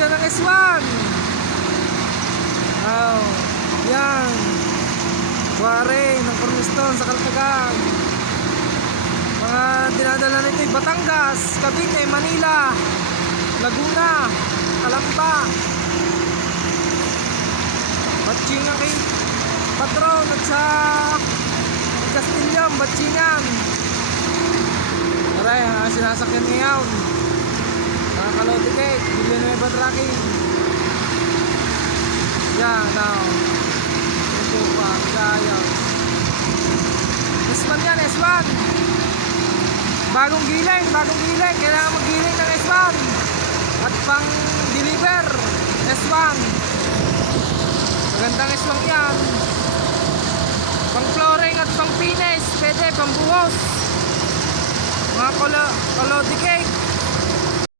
Biga ng S1. Oh, yan. Buwari ng Cornerstone sa Kaltagan. Mga dinadala nito ay Batangas, Cavite, Manila, Laguna, Calamba. Batchingan kay Patron at sa Castillon, Batchingan. Aray, sinasakyan ngayon. Kalodi Cake, Villanueva Tracking. Yan, now. Ito pa, gayaw. S1 yan, S1. Bagong giling. Kailangan mag-giling ng S1. At pang deliver, S1. Magandang S1 yan. Pang flooring at pang finish, pwede, pang buhos. Mga kalodi